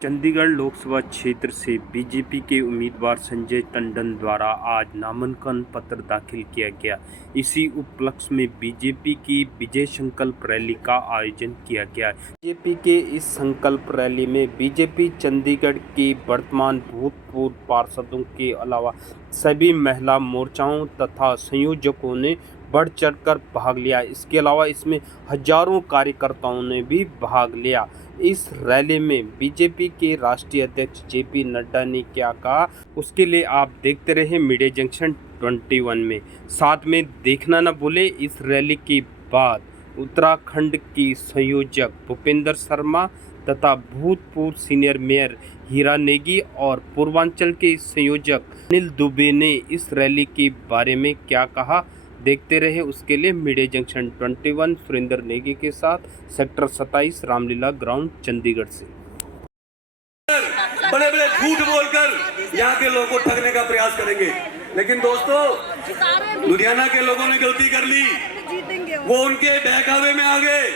चंडीगढ़ लोकसभा क्षेत्र से बीजेपी के उम्मीदवार संजय टंडन द्वारा आज नामांकन पत्र दाखिल किया गया। इसी उपलक्ष्य में बीजेपी की विजय संकल्प रैली का आयोजन किया गया। बीजेपी के इस संकल्प रैली में बीजेपी चंडीगढ़ के वर्तमान भूतपूर्व पार्षदों के अलावा सभी महिला मोर्चाओं तथा संयोजकों ने बढ़ चढ़कर भाग लिया। इसके अलावा इसमें हजारों कार्यकर्ताओं ने भी भाग लिया। इस रैली में बीजेपी के राष्ट्रीय अध्यक्ष जेपी नड्डा ने क्या कहा, उसके लिए आप देखते रहे मीडिया जंक्शन 21 में। साथ में देखना न भूले, इस रैली के बाद उत्तराखंड की संयोजक भूपेंद्र शर्मा तथा भूतपूर्व सीनियर मेयर हीरा नेगी और पूर्वांचल के संयोजक अनिल दुबे ने इस रैली के बारे में क्या कहा, देखते रहे। उसके लिए मीडिया जंक्शन 21 सुरेंद्र नेगी के साथ सेक्टर 27 रामलीला ग्राउंड चंडीगढ़ से। बड़े बड़े झूठ बोलकर यहाँ के लोगों को ठगने का प्रयास करेंगे, लेकिन दोस्तों लुधियाना के लोगों ने गलती कर ली, वो उनके बहकावे में आ गए।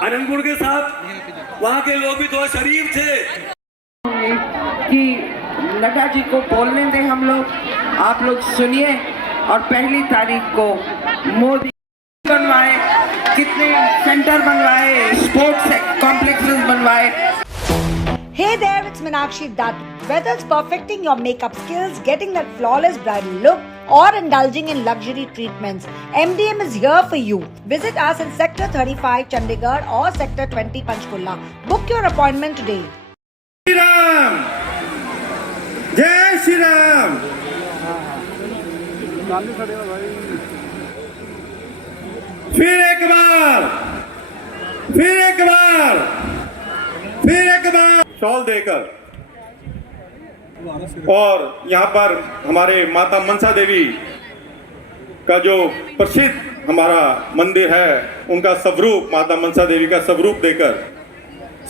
अनंतपुर के साथ वहाँ के लोग भी थोड़ा शरीफ थे कि नड्डा जी को बोलने दें। हम लोग, आप लोग सुनिए। और 1 तारीख को मोदी बनवाए, कितने सेंटर बनवाए, स्पोर्ट्स कॉम्प्लेक्सेस बनवाए। Hey there, it's Meenakshi Dutt. Whether it's perfecting your makeup skills, getting that flawless bridal look, or indulging in luxury treatments, MDM is here for you. Visit us in Sector 35 Chandigarh or Sector 20 Panchkulla. Book your appointment today. Shri Ram, जय श्री राम। फिर एक बार shawl देकर, और यहाँ पर हमारे माता मनसा देवी का जो प्रसिद्ध हमारा मंदिर है, उनका स्वरूप, माता मनसा देवी का स्वरूप देकर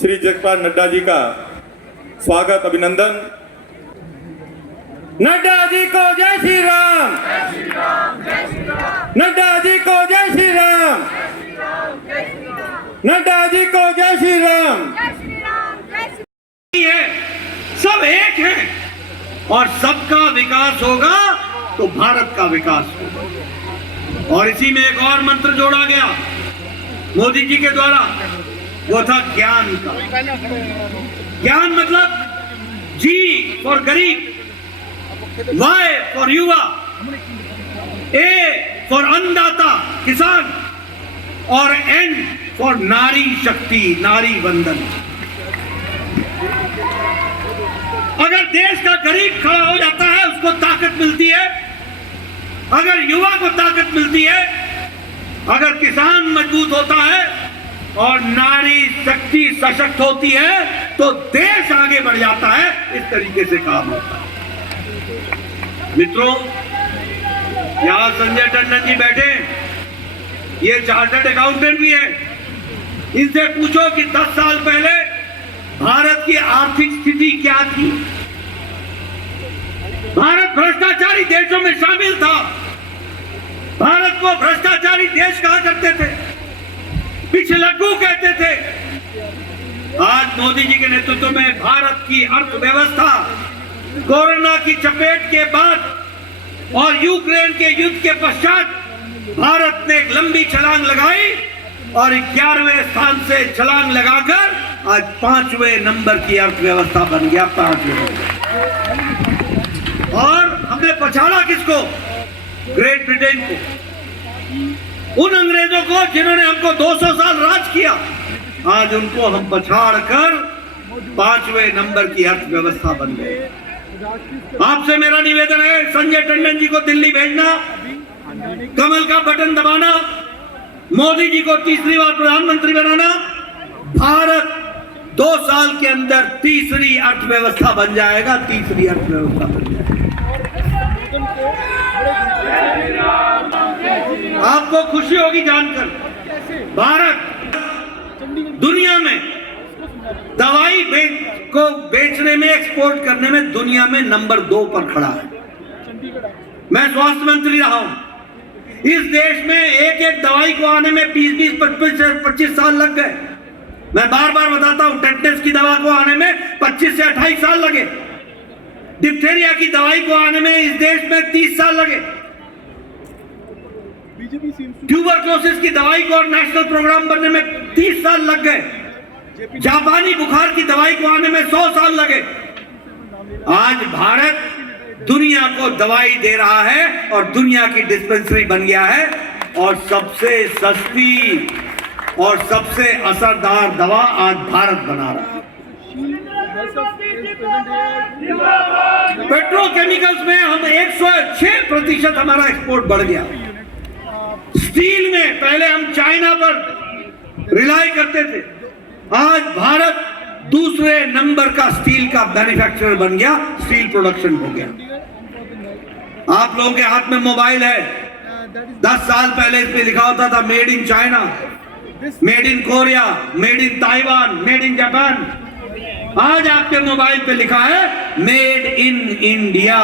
श्री जगपाल नड्डा जी का स्वागत, अभिनंदन। नड्डा जी को जय श्री राम, नड्डा जी को जय श्री राम, नड्डा जी को जय श्री राम। सब एक हैं और सबका विकास होगा तो भारत का विकास होगा। और इसी में एक और मंत्र जोड़ा गया मोदी जी के द्वारा, वो था ज्ञान का। ज्ञान मतलब जी फॉर गरीब, वाई फॉर युवा, ए फॉर अन्नदाता किसान, और एन फॉर नारी शक्ति, नारी वंदन। अगर देश का गरीब खड़ा हो जाता है, उसको ताकत मिलती है। अगर युवा को ताकत मिलती है, अगर किसान मजबूत होता है और नारी शक्ति सशक्त होती है, तो देश आगे बढ़ जाता है। इस तरीके से काम होता है। मित्रों, यहां संजय टंडन जी बैठे, ये चार्टर्ड अकाउंटेंट भी है। इनसे पूछो कि 10 साल पहले भारत की आर्थिक स्थिति क्या थी। भारत भ्रष्टाचारी देशों में शामिल था। भारत को भ्रष्टाचारी देश कहा करते थे, पिछलग्गू कहते थे। आज मोदी जी के नेतृत्व में भारत की अर्थव्यवस्था कोरोना की चपेट के बाद और यूक्रेन के युद्ध के पश्चात भारत ने एक लंबी छलांग लगाई और 11वें स्थान से छलांग लगाकर आज 5वें नंबर की अर्थव्यवस्था बन गया। 5वें। और हमने पछाड़ा किसको? ग्रेट ब्रिटेन को, उन अंग्रेजों को जिन्होंने हमको 200 साल राज किया। आज उनको हम पछाड़ कर 5वें नंबर की अर्थव्यवस्था बन गए। आपसे मेरा निवेदन है, संजय टंडन जी को दिल्ली भेजना, कमल का बटन दबाना, मोदी जी को तीसरी बार प्रधानमंत्री बनाना। भारत 2 साल के अंदर तीसरी अर्थव्यवस्था बन जाएगा, तीसरी अर्थव्यवस्था बन जाएगा। आपको खुशी होगी जानकर, भारत दुनिया में दवाई को बेचने में, एक्सपोर्ट करने में दुनिया में नंबर 2 पर खड़ा है। मैं स्वास्थ्य मंत्री रहा हूं। इस देश में एक एक दवाई को आने में 20-25 साल लग गए। मैं बार बार बताता हूं, टेटनस की दवा को आने में 25 से 28 साल लगे, डिप्थेरिया की दवाई को आने में इस देश में 30 साल लगे, ट्यूबरक्लोसिस की दवाई को और नेशनल प्रोग्राम बनने में 30 साल लग गए, जापानी बुखार की दवाई को आने में 100 साल लगे। आज भारत दुनिया को दवाई दे रहा है और दुनिया की डिस्पेंसरी बन गया है, और सबसे सस्ती और सबसे असरदार दवा आज भारत बना रहा है। पेट्रोकेमिकल्स में हम 106% हमारा एक्सपोर्ट बढ़ गया। स्टील में पहले हम चाइना पर रिलाई करते थे, आज भारत दूसरे नंबर का स्टील का मैन्युफैक्चरर बन गया, स्टील प्रोडक्शन हो गया। आप लोगों के हाथ में मोबाइल है, 10 साल पहले इस पे लिखा होता था made in China, made in Korea, made in Taiwan, made in Japan. आज आपके मोबाइल पे लिखा है मेड इन इंडिया।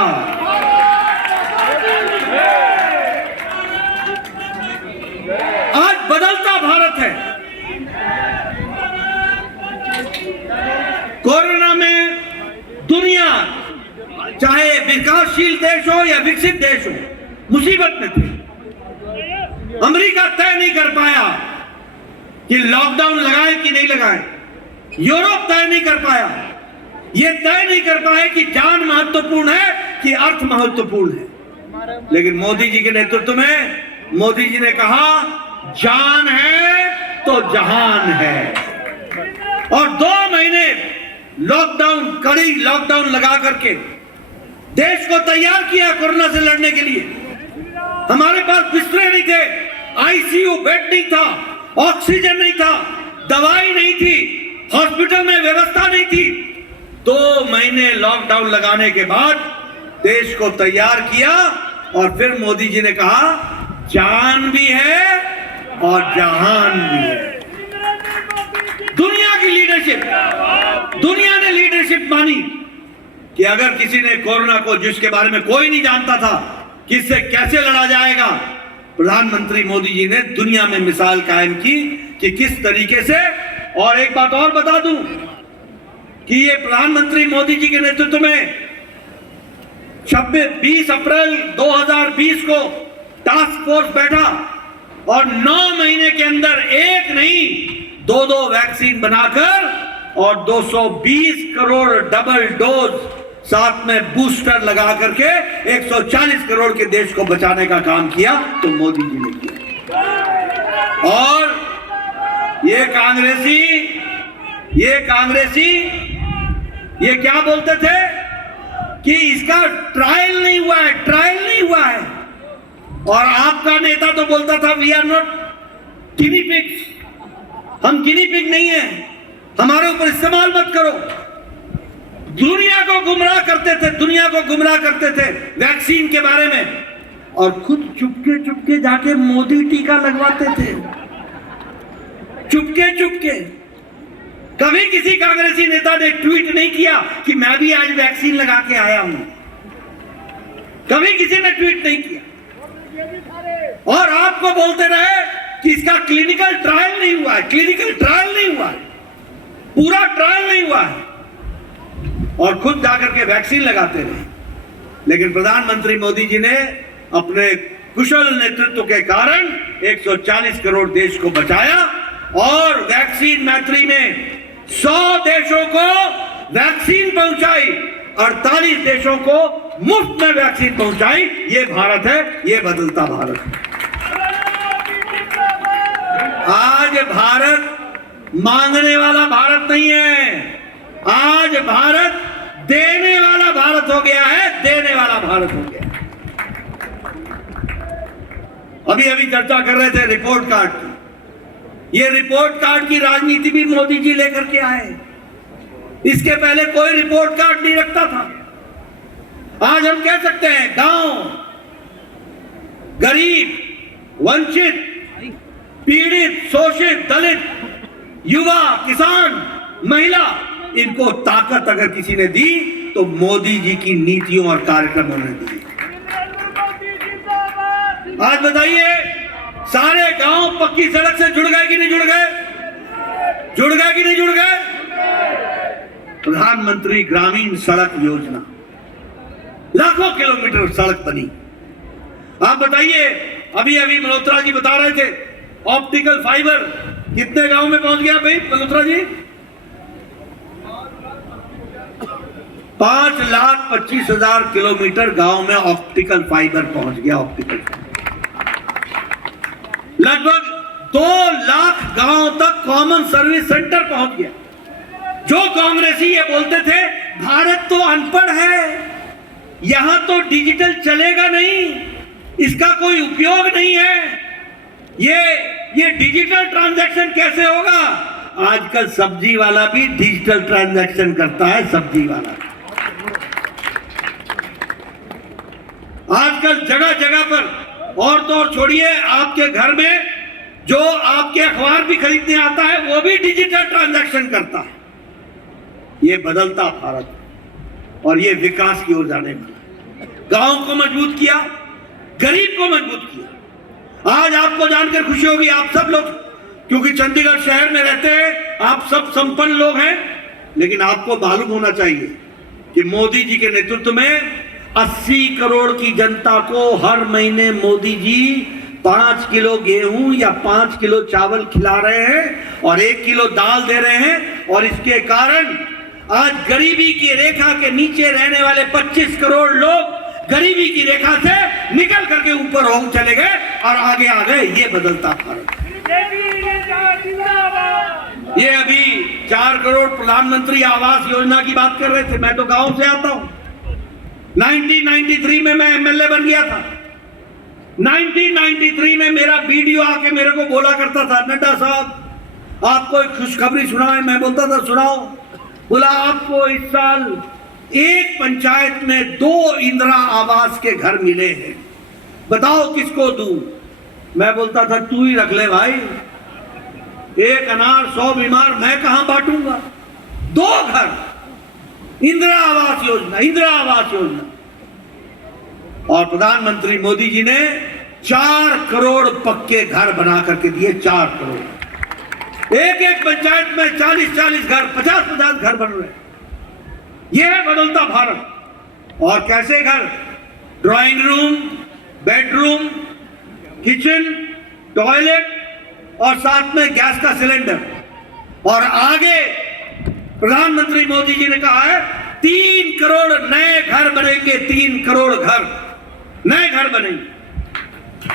आज बदलता भारत है। कोरोना में दुनिया, चाहे विकासशील देश हो या विकसित देश हो, मुसीबत में थे। अमेरिका तय नहीं कर पाया कि लॉकडाउन लगाए कि नहीं लगाए, यूरोप तय नहीं कर पाया, ये तय नहीं कर पाए कि जान महत्वपूर्ण है कि अर्थ महत्वपूर्ण है। लेकिन मोदी जी के नेतृत्व में मोदी जी ने कहा जान है तो जहान है, और 2 महीने लॉकडाउन, कड़ी लॉकडाउन लगा करके देश को तैयार किया कोरोना से लड़ने के लिए। हमारे पास बिस्तरे नहीं थे, आईसीयू बेड नहीं था, ऑक्सीजन नहीं था, दवाई नहीं थी, हॉस्पिटल में व्यवस्था नहीं थी। 2 महीने लॉकडाउन लगाने के बाद देश को तैयार किया, और फिर मोदी जी ने कहा जान भी है और जहान भी है। दुनिया की लीडरशिप, दुनिया ने लीडरशिप मानी कि अगर किसी ने कोरोना को, जिसके बारे में कोई नहीं जानता था कि इससे कैसे लड़ा जाएगा, प्रधानमंत्री मोदी जी ने दुनिया में मिसाल कायम की कि किस तरीके से। और एक बात और बता दूं कि ये प्रधानमंत्री मोदी जी के नेतृत्व में 20 अप्रैल 2020 को टास्क फोर्स बैठा, और 9 महीने के अंदर एक नहीं 2 वैक्सीन बनाकर और 220 करोड़ डबल डोज, साथ में बूस्टर लगा करके 140 करोड़ के देश को बचाने का काम किया, तो मोदी जी ने किया। और ये कांग्रेसी ये क्या बोलते थे कि इसका ट्रायल नहीं हुआ है, ट्रायल नहीं हुआ है। और आपका नेता तो बोलता था we are not guinea pigs, हम गिनी पिग नहीं है, हमारे ऊपर इस्तेमाल मत करो। दुनिया को गुमराह करते थे, दुनिया को गुमराह करते थे वैक्सीन के बारे में, और खुद चुपके चुपके जाके मोदी टीका लगवाते थे, चुपके चुपके। कभी किसी कांग्रेसी नेता ने ट्वीट नहीं किया कि मैं भी आज वैक्सीन लगा के आया हूं, कभी किसी ने ट्वीट नहीं किया। और आपको बोलते रहे कि इसका क्लिनिकल ट्रायल नहीं हुआ है, क्लिनिकल ट्रायल नहीं हुआ है, पूरा ट्रायल नहीं हुआ है, और खुद जाकर के वैक्सीन लगाते रहे। लेकिन प्रधानमंत्री मोदी जी ने अपने कुशल नेतृत्व के कारण 140 करोड़ देश को बचाया, और वैक्सीन मैत्री में 100 देशों को वैक्सीन पहुंचाई, 48 देशों को मुफ्त में वैक्सीन पहुंचाई। ये भारत है, ये बदलता भारत है। आज भारत मांगने वाला भारत नहीं है, आज भारत देने वाला भारत हो गया है, देने वाला भारत हो गया। अभी चर्चा कर रहे थे रिपोर्ट कार्ड की। ये रिपोर्ट कार्ड की राजनीति भी मोदी जी लेकर के आए। इसके पहले कोई रिपोर्ट कार्ड नहीं रखता था। आज हम कह सकते हैं गांव, गरीब, वंचित, पीड़ित, शोषित, दलित, युवा, किसान, महिला, इनको ताकत अगर किसी ने दी तो मोदी जी की नीतियों और कार्यक्रमों ने दी। आज बताइए, सारे गांव पक्की सड़क से जुड़ गए कि नहीं जुड़ गए? जुड़ गए कि नहीं जुड़ गए? प्रधानमंत्री ग्रामीण सड़क योजना, लाखों किलोमीटर सड़क बनी। आप बताइए, अभी अभी मल्होत्रा जी बता रहे थे, ऑप्टिकल फाइबर कितने गांव में पहुंच गया भाई मल्होत्रा जी? 5,25,000 किलोमीटर गांव में ऑप्टिकल फाइबर पहुंच गया। ऑप्टिकल लगभग 2 लाख गांव तक कॉमन सर्विस सेंटर पहुंच गया। जो कांग्रेसी ये बोलते थे भारत तो अनपढ़ है, यहां तो डिजिटल चलेगा नहीं, इसका कोई उपयोग नहीं है, ये डिजिटल ट्रांजैक्शन कैसे होगा? आजकल सब्जी वाला भी डिजिटल ट्रांजैक्शन करता है। सब्जी वाला आजकल जगह जगह पर, और तो और छोड़िए, आपके घर में जो आपके अखबार भी खरीदने आता है वो भी डिजिटल ट्रांजैक्शन करता है। ये बदलता भारत और ये विकास की ओर जाने वाला। गांव को मजबूत किया, गरीब को मजबूत किया। आज आपको जानकर खुशी होगी, आप सब लोग क्योंकि चंडीगढ़ शहर में रहते हैं, आप सब संपन्न लोग हैं, लेकिन आपको मालूम होना चाहिए कि मोदी जी के नेतृत्व में 80 करोड़ की जनता को हर महीने मोदी जी 5 किलो गेहूं या 5 किलो चावल खिला रहे हैं और 1 किलो दाल दे रहे हैं। और इसके कारण आज गरीबी की रेखा के नीचे रहने वाले 25 करोड़ लोग गरीबी की रेखा से निकल करके ऊपर हो चले गए और आगे आ गए। ये बदलता भारत। ये अभी 4 करोड़ प्रधानमंत्री आवास योजना की बात कर रहे थे। मैं तो गांव से आता हूं। 1993 में मैं एमएलए बन गया था। 1993 में मेरा बीडीओ आके मेरे को बोला करता था, नड्डा साहब आपको एक खुशखबरी सुनाए। मैं बोलता था सुनाओ। बोला आपको इस साल एक पंचायत में 2 इंदिरा आवास के घर मिले हैं, बताओ किसको दूं? मैं बोलता था तू ही रख ले भाई, एक अनार 100 बीमार, मैं कहां बांटूंगा? 2 घर, इंदिरा आवास योजना, इंदिरा आवास योजना। और प्रधानमंत्री मोदी जी ने 4 करोड़ पक्के घर बना करके दिए। 4 करोड़, एक एक पंचायत में 40-40 घर, 50-50 घर बन रहे। यह है बदलता भारत। और कैसे घर? Drawing room, bedroom, kitchen, toilet और साथ में गैस का सिलेंडर। और आगे प्रधानमंत्री मोदी जी ने कहा है 3 करोड़ नए घर बनेंगे। 3 करोड़ घर, नए घर बनेंगे।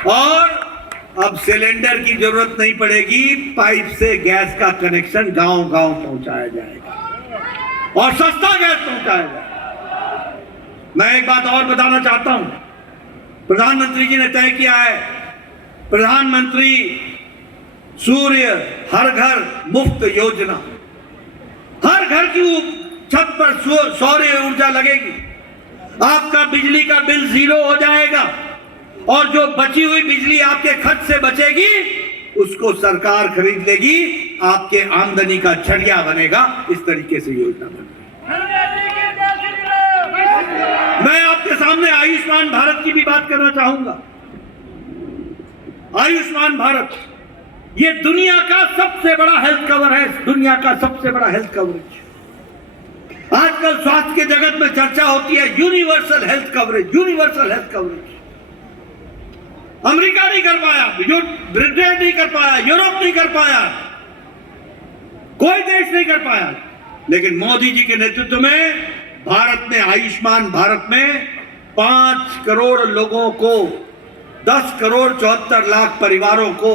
और अब सिलेंडर की जरूरत नहीं पड़ेगी, पाइप से गैस का कनेक्शन गांव-गांव पहुंचाया जाएगा और सस्ता गैस पहुंचाया जाएगा। मैं एक बात और बताना चाहता हूं, प्रधानमंत्री जी ने तय किया है प्रधानमंत्री सूर्य हर घर मुफ्त योजना। हर घर की छत पर सौर ऊर्जा लगेगी, आपका बिजली का बिल 0 हो जाएगा और जो बची हुई बिजली आपके खर्च से बचेगी उसको सरकार खरीद लेगी, आपके आमदनी का छड़िया बनेगा। इस तरीके से योजना बनेगी। मैं आपके सामने आयुष्मान भारत की भी बात करना चाहूंगा। आयुष्मान भारत ये दुनिया का सबसे बड़ा हेल्थ कवर है, दुनिया का सबसे बड़ा हेल्थ कवरेज। आजकल स्वास्थ्य के जगत में चर्चा होती है universal health coverage, universal health coverage. America नहीं कर पाया, ब्रिटेन नहीं कर पाया, यूरोप नहीं कर पाया, कोई देश नहीं कर पाया, लेकिन मोदी जी के नेतृत्व में भारत ने आयुष्मान भारत में 5 करोड़ लोगों को, 10 करोड़ 74 लाख परिवारों को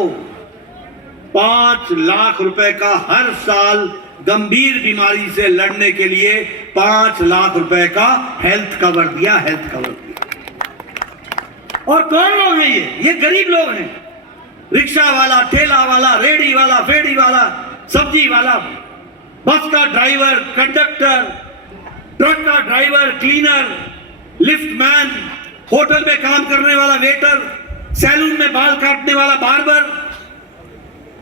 5 लाख रुपए का हर साल गंभीर बीमारी से लड़ने के लिए 5 लाख रुपए का हेल्थ कवर दिया, हेल्थ कवर दिया। और कौन लोग हैं ये गरीब लोग हैं। रिक्शा वाला, ठेला वाला, रेडी वाला, फेडी वाला, सब्जी वाला, बस का ड्राइवर, कंडक्टर, ट्रक का driver, cleaner, lift man, hotel में काम करने वाला वेटर, सैलून में बाल काटने वाला बार्बर,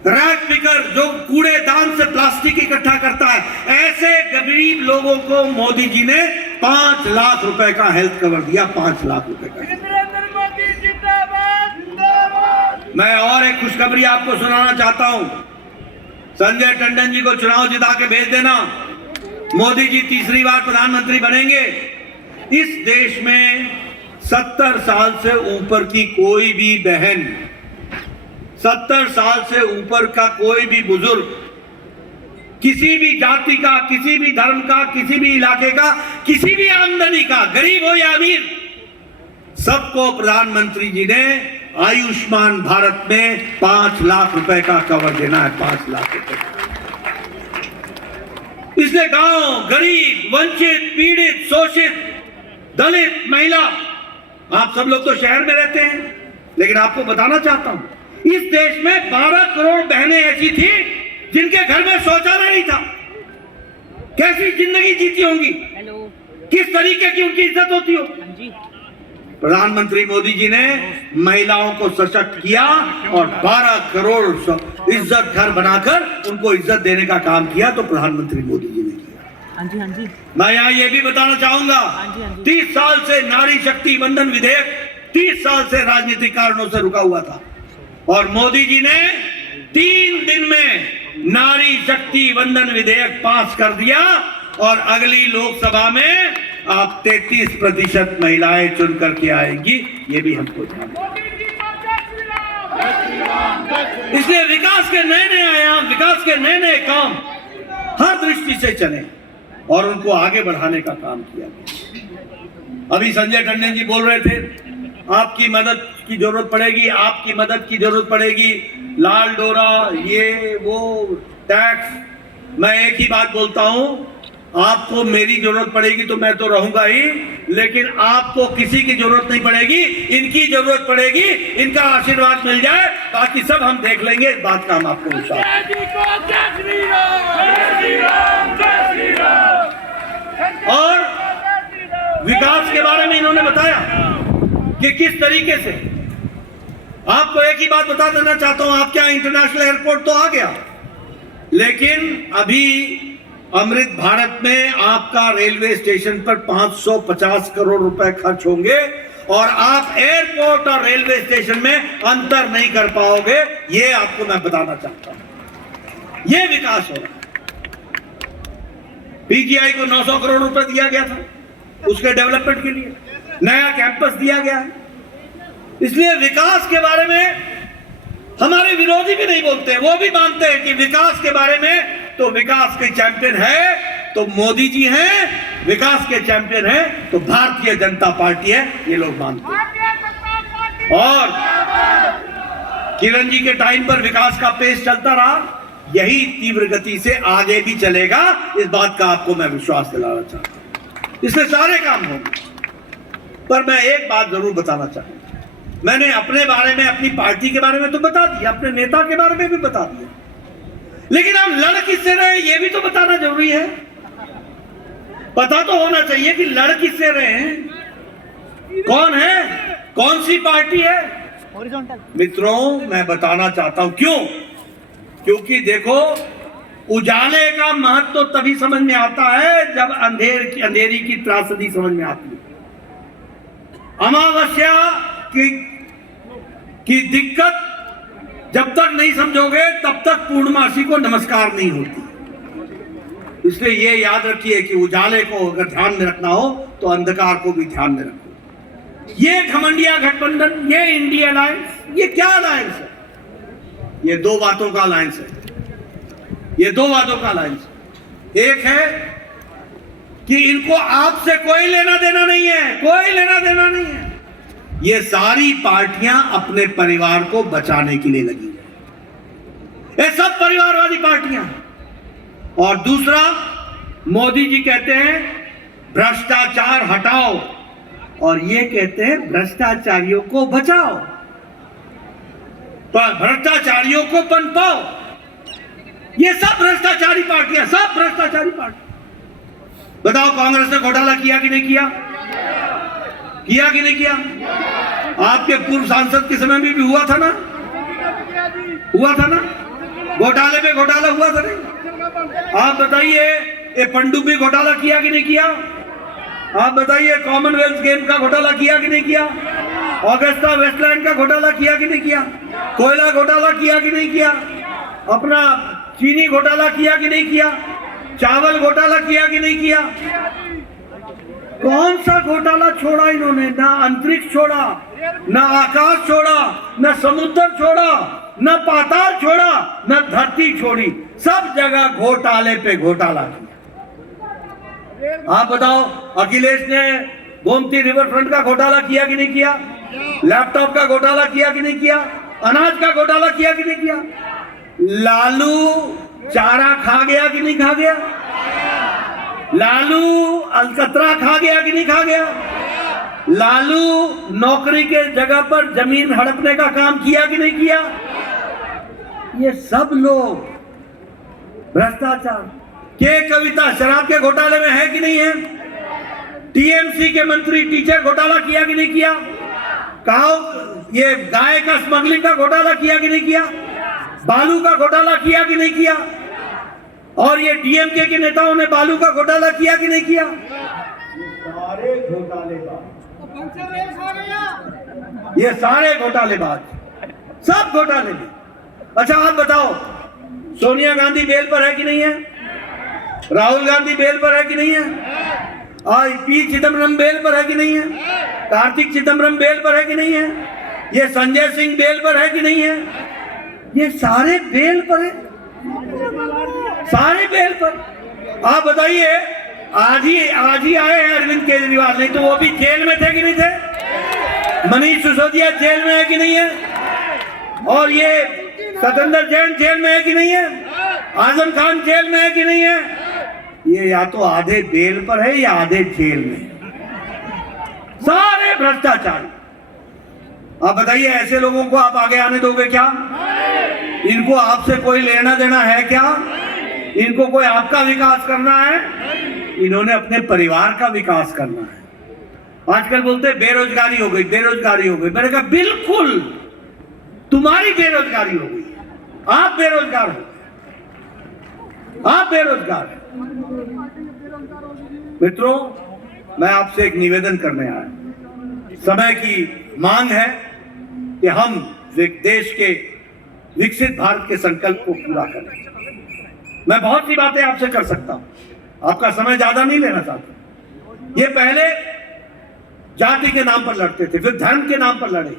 रैक पिकर जो कूड़ेदान से प्लास्टिक इकट्ठा करता है, ऐसे गरीब लोगों को मोदी जी ने 5 लाख रुपए का हेल्थ कवर दिया। 5 लाख रुपए का। मैं और एक खुशखबरी आपको सुनाना चाहता हूं। संजय टंडन जी को चुनाव जिता के भेज देना। मोदी जी तीसरी बार प्रधानमंत्री बनेंगे। इस देश में 70 साल से ऊपर की कोई भी बहन, 70 साल से ऊपर का कोई भी बुजुर्ग, किसी भी जाति का, किसी भी धर्म का, किसी भी इलाके का, किसी भी आमदनी का, गरीब हो या अमीर, सबको प्रधानमंत्री जी ने आयुष्मान भारत में 5 लाख रुपए का कवर देना है। 5 लाख रुपए। इसलिए गांव, गरीब, वंचित, पीड़ित, शोषित, दलित, महिला, आप सब लोग तो शहर में रहते हैं, लेकिन आपको बताना चाहता हूं, इस देश में 12 करोड़ बहनें ऐसी थी जिनके घर में शौचालय नहीं था। कैसी जिंदगी जीती होंगी, किस तरीके की उनकी इज्जत होती हो। प्रधानमंत्री मोदी जी ने महिलाओं को सशक्त किया और 12 करोड़ इज्जत घर बनाकर उनको इज्जत देने का काम किया, तो प्रधानमंत्री मोदी जी ने किया। मैं यहाँ ये भी बताना चाहूंगा, 30 साल से नारी शक्ति वंदन विधेयक 30 साल से राजनीतिक कारणों से रुका हुआ था, और मोदी जी ने 3 दिन में नारी शक्ति वंदन विधेयक पास कर दिया, और अगली लोकसभा में आप 33% महिलाएं चुन करके आएंगी, ये भी हमको ध्यान। इसलिए विकास के नए नए आयाम, विकास के नए नए काम हर दृष्टि से चले और उनको आगे बढ़ाने का काम किया गया। अभी संजय टंडन जी बोल रहे थे, आपकी मदद की जरूरत पड़ेगी, आपकी मदद की जरूरत पड़ेगी, लाल डोरा, ये वो टैक्स। मैं एक ही बात बोलता हूं, आपको मेरी जरूरत पड़ेगी तो मैं तो रहूंगा ही, लेकिन आपको किसी की जरूरत नहीं पड़ेगी, इनकी जरूरत पड़ेगी। इनका आशीर्वाद मिल जाए, बाकी सब हम देख लेंगे। इस बात का हम आपको विश्वास। और विकास के बारे में इन्होंने बताया कि किस तरीके से। आपको एक ही बात बता देना चाहता हूं, आपके यहां इंटरनेशनल एयरपोर्ट तो आ गया, लेकिन अभी अमृत भारत में आपका रेलवे स्टेशन पर 550 करोड़ रुपए खर्च होंगे, और आप एयरपोर्ट और रेलवे स्टेशन में अंतर नहीं कर पाओगे। ये आपको मैं बताना चाहता हूं, ये विकास हो रहा है। पीजीआई को 900 करोड़ रुपए दिया गया था उसके डेवलपमेंट के लिए, नया कैंपस दिया गया है। इसलिए विकास के बारे में हमारे विरोधी भी नहीं बोलते, वो भी मानते हैं कि विकास के बारे में तो विकास के चैंपियन है तो मोदी जी हैं, विकास के चैंपियन है तो भारतीय जनता पार्टी है, ये लोग मानते हैं। और किरण जी के टाइम पर विकास का पेस चलता रहा, यही तीव्र गति से आगे भी चलेगा, इस बात का आपको मैं विश्वास दिलाना चाहता हूं। इससे सारे काम होंगे। पर मैं एक बात जरूर बताना चाहूंगा, मैंने अपने बारे में, अपनी पार्टी के बारे में तो बता दिया, अपने नेता के बारे में भी बता दिया, लेकिन हम लड़ किससे रहे ये भी तो बताना जरूरी है। पता तो होना चाहिए कि लड़ किससे रहे हैं, कौन है, कौन सी पार्टी है। मित्रों, मैं बताना चाहता हूं क्यों, क्योंकि देखो, उजाले का महत्व तो तभी समझ में आता है जब अंधेरी की त्रासदी समझ में आती है। अमावस्या की दिक्कत जब तक नहीं समझोगे तब तक पूर्णमासी को नमस्कार नहीं होती। इसलिए ये याद रखिए कि उजाले को अगर ध्यान में रखना हो तो अंधकार को भी ध्यान में रखो। ये घमंडिया गठबंधन, ये इंडिया अलायंस, ये क्या अलायंस है? ये 2 बातों का अलायंस है, ये 2 बातों का अलायंस। एक है कि इनको आपसे कोई लेना देना नहीं है, कोई लेना देना नहीं है। ये सारी पार्टियां अपने परिवार को बचाने के लिए लगी है, ये सब परिवारवादी पार्टियां। और दूसरा, मोदी जी कहते हैं भ्रष्टाचार हटाओ, और ये कहते हैं भ्रष्टाचारियों को बचाओ, भ्रष्टाचारियों को पनपाओ। ये सब भ्रष्टाचारी पार्टियां, सब भ्रष्टाचारी पार्टी। बताओ, कांग्रेस ने घोटाला किया कि नहीं किया? किया कि नहीं किया? आपके पूर्व सांसद के समय में भी हुआ था ना, हुआ था ना, घोटाले पे घोटाला हुआ था नहीं? आप बताइए, ये पनडुब्बी घोटाला किया कि नहीं किया? आप बताइए, कॉमनवेल्थ गेम का घोटाला किया कि नहीं किया? ऑगस्टा वेस्टलैंड का घोटाला किया कि नहीं किया? कोयला घोटाला किया कि नहीं किया? अपना चीनी घोटाला किया कि नहीं किया? चावल घोटाला किया कि नहीं किया? कौन सा घोटाला छोड़ा इन्होंने? ना अंतरिक्ष छोड़ा, ना आकाश छोड़ा, ना समुद्र छोड़ा, न पाताल छोड़ा, न धरती छोड़ी, सब जगह घोटाले पे घोटाला किया। आप बताओ, अखिलेश ने गोमती रिवर फ्रंट का घोटाला किया कि नहीं किया? लैपटॉप का घोटाला किया कि नहीं किया? अनाज का घोटाला किया कि नहीं किया? लालू चारा खा गया कि नहीं खा गया? लालू अलकतरा खा गया कि नहीं खा गया? लालू नौकरी के जगह पर जमीन हड़पने का काम किया कि नहीं किया? ये सब लोग भ्रष्टाचार के कविता शराब के घोटाले में है कि नहीं है? टीएमसी के मंत्री टीचर घोटाला किया कि नहीं किया? ये गाय का स्मगलिंग का घोटाला किया कि नहीं किया? बालू का घोटाला किया कि नहीं किया? और ये डीएमके के नेताओं ने बालू का घोटाला किया कि नहीं किया? सारे घोटालेबाज, ये सारे घोटालेबाज, सब घोटाले में। अच्छा आप बताओ, सोनिया गांधी बेल पर है कि नहीं है? राहुल गांधी बेल पर है कि नहीं है? और पी चिदम्बरम बेल पर है कि नहीं है? कार्तिक चिदम्बरम बेल पर है कि नहीं है? ये संजय सिंह बेल पर है कि नहीं है? ये सारे बेल पर है, सारे बेल पर। आप बताइए, आज ही आए हैं अरविंद केजरीवाल, नहीं तो वो भी जेल में थे कि नहीं थे? मनीष सिसोदिया जेल में है कि नहीं है? और ये सतेंद्र जैन जेल में है कि नहीं है? आजम खान जेल में है कि नहीं है? ये या तो आधे बेल पर है या आधे जेल में। सारे भ्रष्टाचारी। आप बताइए, ऐसे लोगों को आप आगे आने दोगे क्या? इनको आपसे कोई लेना देना है क्या? इनको कोई आपका विकास करना है? इन्होंने अपने परिवार का विकास करना है। आजकल बोलते हैं बेरोजगारी हो गई, बेरोजगारी हो गई। मैंने कहा बिल्कुल, तुम्हारी बेरोजगारी हो गई, आप बेरोजगार हो, आप बेरोजगार हैं। मित्रों, मैं आपसे एक निवेदन करने आया। समय की मांग है कि हम देश के विकसित भारत के संकल्प को पूरा करें। मैं बहुत सी बातें आपसे कर सकता हूं, आपका समय ज्यादा नहीं लेना चाहता। ये पहले जाति के नाम पर लड़ते थे, फिर धर्म के नाम पर लड़े,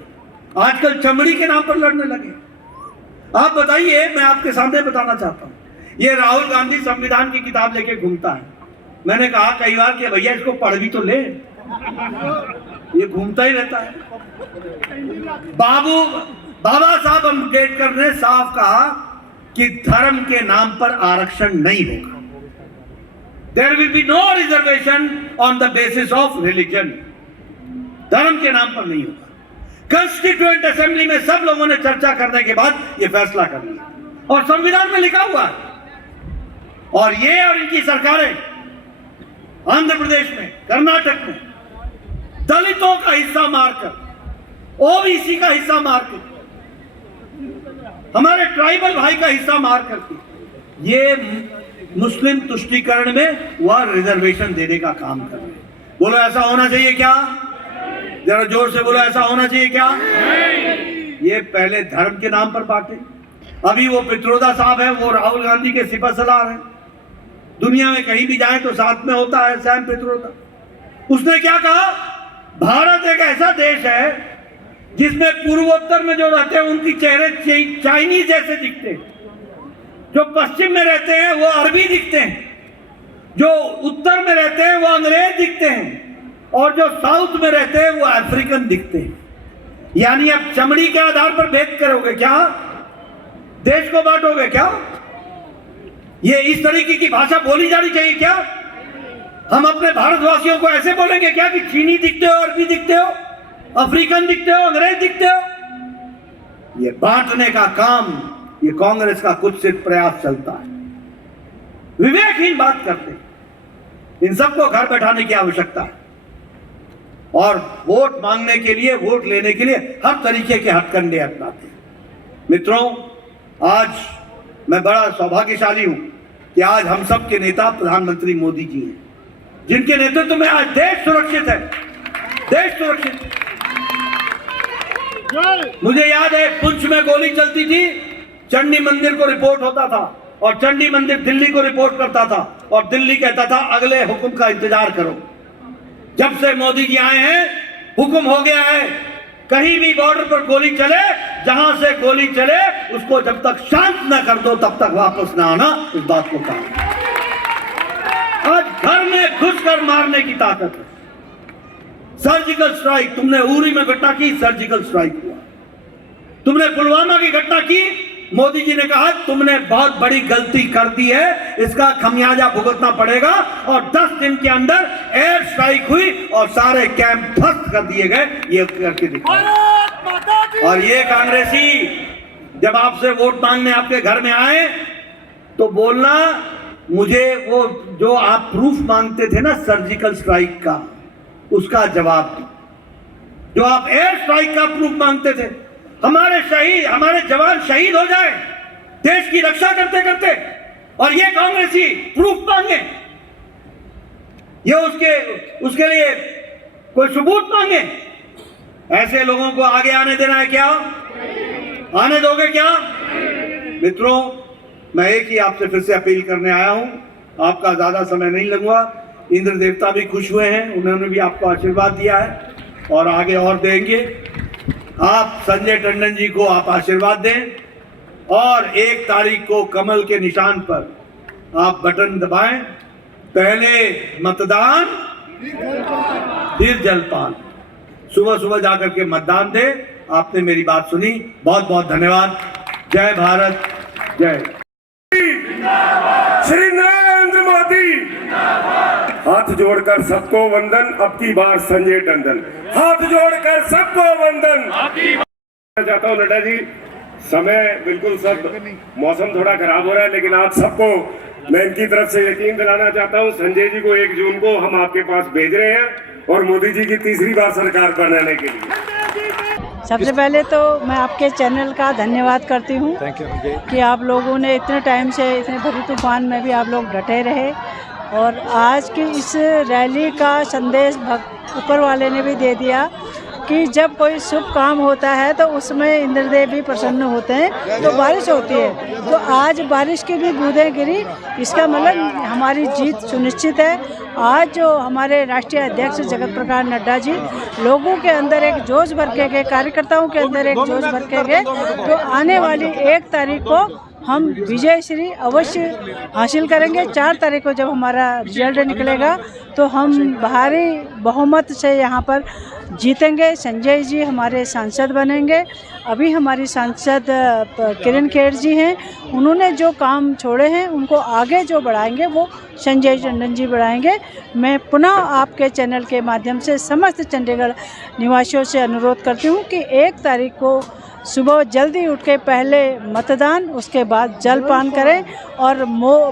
आजकल चमड़ी के नाम पर लड़ने लगे। आप बताइए, मैं आपके सामने बताना चाहता हूं, ये राहुल गांधी संविधान की किताब लेके घूमता है। मैंने कहा कई बार कि भैया इसको पढ़ भी तो ले, ये घूमता ही रहता है। बाबा साहब अम्बेडकर ने साफ कहा कि धर्म के नाम पर आरक्षण नहीं होगा। There will be no reservation on the basis of religion. धर्म के नाम पर नहीं होगा। कॉन्स्टिट्यूएंट असेंबली में सब लोगों ने चर्चा करने के बाद यह फैसला कर लिया और संविधान में लिखा हुआ है। और ये और इनकी सरकारें आंध्र प्रदेश में, कर्नाटक में दलितों का हिस्सा मारकर, ओबीसी का हिस्सा मारकर, हमारे ट्राइबल भाई का हिस्सा मार करके ये मुस्लिम तुष्टीकरण में वह रिजर्वेशन देने का काम कर रहे हैं। बोलो ऐसा होना चाहिए क्या? जरा जोर से बोलो, ऐसा होना चाहिए क्या? ये पहले धर्म के नाम पर बांटे। अभी वो पित्रोदा साहब है, वो राहुल गांधी के सिपह सलार है। दुनिया में कहीं भी जाए तो साथ में होता है सैम पित्रोदा। उसने क्या कहा? भारत एक ऐसा देश है जिसमें पूर्वोत्तर में जो रहते हैं उनकी चेहरे चाइनीज जैसे दिखते हैं, जो पश्चिम में रहते हैं वो अरबी दिखते हैं, जो उत्तर में रहते हैं वो अंग्रेज दिखते हैं, और जो साउथ में रहते हैं वो अफ्रीकन दिखते हैं। यानी अब चमड़ी के आधार पर भेद करोगे क्या? देश को बांटोगे क्या? ये इस तरीके की भाषा बोली जानी चाहिए क्या? हम अपने भारतवासियों को ऐसे बोलेंगे क्या कि चीनी दिखते हो, अरबी दिखते हो, अफ्रीकन दिखते हो, अंग्रेज दिखते हो? ये बांटने का काम ये कांग्रेस का कुछ सिर्फ प्रयास चलता है। विवेकहीन बात करते हैं। इन सबको घर बैठाने की आवश्यकता है और वोट मांगने के लिए, वोट लेने के लिए हर तरीके के हथकंडे अपनाते हैं। मित्रों, आज मैं बड़ा सौभाग्यशाली हूं कि आज हम सब के नेता प्रधानमंत्री मोदी जी हैं, जिनके नेतृत्व में आज देश सुरक्षित है। देश सुरक्षित। मुझे याद है पुंछ में गोली चलती थी, चंडी मंदिर को रिपोर्ट होता था, और चंडी मंदिर दिल्ली को रिपोर्ट करता था और दिल्ली कहता था अगले हुक्म का इंतजार करो। जब से मोदी जी आए हैं हुक्म हो गया है, कहीं भी बॉर्डर पर गोली चले, जहां से गोली चले उसको जब तक शांत न कर दो तब तक वापस ना आना। इस बात को कहा। आज घर में घुसकर मारने की ताकत है। सर्जिकल स्ट्राइक, तुमने उरी में घटना की, सर्जिकल स्ट्राइक हुआ। तुमने पुलवामा की घटना की, मोदी जी ने कहा तुमने बहुत बड़ी गलती कर दी है, इसका खमियाजा भुगतना पड़ेगा। और 10 दिन के अंदर एयर स्ट्राइक हुई और सारे कैंप ध्वस्त कर दिए गए। ये करके दिखाया। और ये कांग्रेसी जब आपसे वोट मांगने आपके घर में आए तो बोलना मुझे वो जो आप प्रूफ मांगते थे ना सर्जिकल स्ट्राइक का, उसका जवाब दो। जो आप एयर स्ट्राइक का प्रूफ मांगते थे, हमारे जवान शहीद हो जाए देश की रक्षा करते करते, और ये कांग्रेसी प्रूफ मांगे, ये उसके लिए कोई सबूत मांगे। ऐसे लोगों को आगे आने देना है क्या? आने दोगे क्या? मित्रों, मैं एक ही आपसे फिर से अपील करने आया हूं, आपका ज्यादा समय नहीं लगूंगा। इंद्र देवता भी खुश हुए हैं, उन्होंने भी आपको आशीर्वाद दिया है और आगे और देंगे। आप संजय टंडन जी को आप आशीर्वाद दें और 1 तारीख को कमल के निशान पर आप बटन दबाएं। पहले मतदान फिर जलपान। सुबह सुबह जाकर के मतदान दें। आपने मेरी बात सुनी, बहुत बहुत धन्यवाद। जय भारत, जय श्री नरेंद्र मोदी। हाथ जोड़कर सबको वंदन, अब की बार संजय टंडन। हाथ जोड़कर सबको वंदन। चाहता हूँ नड्डा जी, समय बिल्कुल सब, मौसम थोड़ा खराब हो रहा है, लेकिन आप सबको मैं इनकी तरफ से यकीन दिलाना चाहता हूँ, संजय जी को 1 जून को हम आपके पास भेज रहे हैं और मोदी जी की तीसरी बार सरकार बनाने के लिए। सबसे पहले तो मैं आपके चैनल का धन्यवाद करती हूँ कि आप लोगों ने इतने टाइम से, इतने भरी तूफान में भी आप लोग डटे रहे और आज की इस रैली का संदेश ऊपर वाले ने भी दे दिया कि जब कोई शुभ काम होता है तो उसमें इंद्रदेव भी प्रसन्न होते हैं, तो बारिश होती है। तो आज बारिश की भी बूंदें गिरी, इसका मतलब हमारी जीत सुनिश्चित है। आज जो हमारे राष्ट्रीय अध्यक्ष जगत प्रकाश नड्डा जी लोगों के अंदर एक जोश भर के गए, कार्यकर्ताओं के अंदर एक जोश भर के गए, तो आने वाली 1 तारीख को हम विजय श्री अवश्य हासिल करेंगे। 4 तारीख को जब हमारा रिजल्ट निकलेगा तो हम भारी बहुमत से यहाँ पर जीतेंगे। संजय जी हमारे सांसद बनेंगे। अभी हमारी सांसद किरण खेर जी हैं, उन्होंने जो काम छोड़े हैं उनको आगे जो बढ़ाएंगे वो संजय टंडन जी बढ़ाएंगे। मैं पुनः आपके चैनल के माध्यम से समस्त चंडीगढ़ निवासियों से अनुरोध करती हूँ कि 1 तारीख को सुबह जल्दी उठ के पहले मतदान, उसके बाद जलपान करें और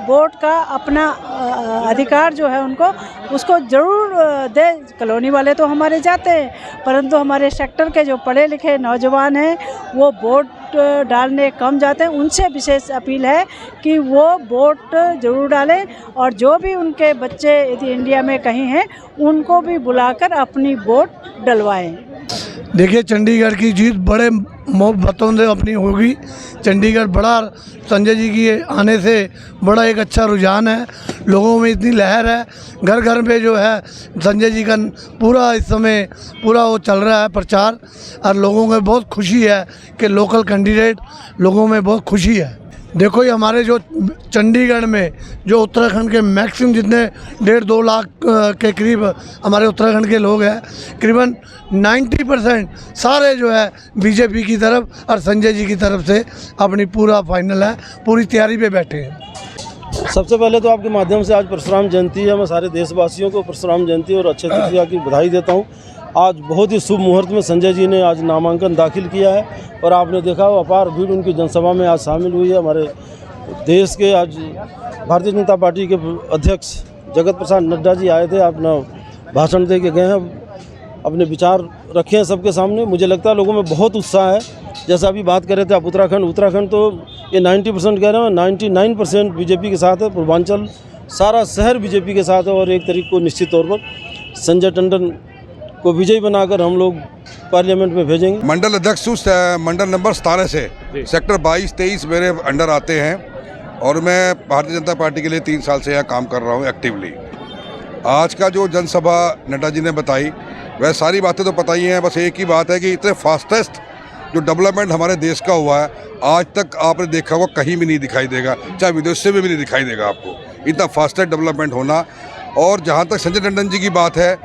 वोट का अपना अधिकार जो है उसको ज़रूर दें। कॉलोनी वाले तो हमारे जाते हैं, परंतु हमारे सेक्टर के जो पढ़े लिखे नौजवान हैं वो वोट डालने कम जाते हैं। उनसे विशेष अपील है कि वो वोट ज़रूर डालें और जो भी उनके बच्चे यदि इंडिया में कहीं हैं उनको भी बुलाकर अपनी वोट डलवाएं। देखिए, चंडीगढ़ की जीत बड़े मतों से अपनी होगी। चंडीगढ़ बड़ा संजय जी की आने से बड़ा एक अच्छा रुझान है, लोगों में इतनी लहर है, घर घर में जो है संजय जी का पूरा इस समय पूरा वो चल रहा है प्रचार, और लोगों में बहुत खुशी है कि लोकल कैंडिडेट, लोगों में बहुत खुशी है। देखो, ये हमारे जो चंडीगढ़ में जो उत्तराखंड के मैक्सिमम जितने 1.5-2 लाख के करीब हमारे उत्तराखंड के लोग हैं, करीबन 90% सारे जो है बीजेपी की तरफ और संजय जी की तरफ से अपनी पूरा फाइनल है, पूरी तैयारी पे बैठे हैं। सबसे पहले तो आपके माध्यम से आज परशुराम जयंती है। मैं सारे देशवासियों को परशुराम जयंती और अक्षय तृतीया की बधाई देता हूँ। आज बहुत ही शुभ मुहूर्त में संजय जी ने आज नामांकन दाखिल किया है और आपने देखा अपार भीड़ उनकी जनसभा में आज शामिल हुई है। हमारे देश के आज भारतीय जनता पार्टी के अध्यक्ष जगत प्रकाश नड्डा जी आए थे, अपना भाषण दे के गए हैं, अपने विचार रखे हैं सबके सामने। मुझे लगता है लोगों में बहुत उत्साह है। जैसा अभी बात कर रहे थे आप उत्तराखंड तो ये 90% कह रहे हैं, 99% बीजेपी के साथ है। पूर्वांचल सारा शहर बीजेपी के साथ है और 1 तारीख को निश्चित तौर पर संजय टंडन को विजयी बनाकर हम लोग पार्लियामेंट में भेजेंगे। मंडल अध्यक्ष मंडल नंबर 17 से सेक्टर 22-23 मेरे अंडर आते हैं और मैं भारतीय जनता पार्टी के लिए 3 साल से यहाँ काम कर रहा हूँ एक्टिवली। आज का जो जनसभा नड्डा जी ने बताई वह सारी बातें तो पता ही हैं, बस एक ही बात है कि इतने फास्टेस्ट जो डेवलपमेंट हमारे देश का हुआ है आज तक आपने देखा होगा कहीं भी नहीं दिखाई देगा, चाहे विदेशों में भी नहीं दिखाई देगा आपको इतना फास्टेस्ट डेवलपमेंट होना। और जहाँ तक संजय टंडन जी की बात है,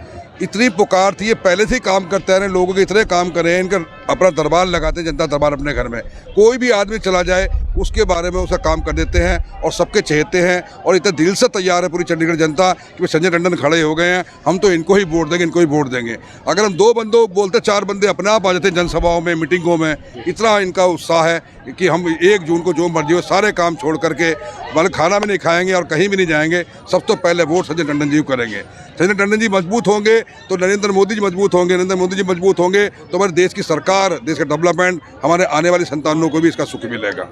इतनी पुकार थी, ये पहले से ही काम करते हैं, लोगों के इतने काम करें, इनका अपना दरबार लगाते हैं, जनता दरबार अपने घर में, कोई भी आदमी चला जाए उसके बारे में उसका काम कर देते हैं और सबके चहेते हैं। और इतने दिल से तैयार है पूरी चंडीगढ़ जनता कि संजय टंडन खड़े हो गए हैं, हम तो इनको ही वोट देंगे, इनको ही वोट देंगे। अगर हम 2 बंदों बोलते 4 बंदे अपने आप आ जाते हैं जनसभाओं में, मीटिंगों में, इतना इनका उत्साह है कि हम 1 जून को जो मर्जी हो सारे काम छोड़ करके, मतलब खाना भी नहीं खाएंगे और कहीं भी नहीं जाएंगे, सब तो पहले वोट संजय टंडन जी को करेंगे। संजय टंडन जी मजबूत होंगे तो नरेंद्र मोदी जी मजबूत होंगे, नरेंद्र मोदी जी मजबूत होंगे तो हमारे देश की सरकार, देश का डेवलपमेंट, हमारे आने वाली संतानों को भी इसका सुख मिलेगा।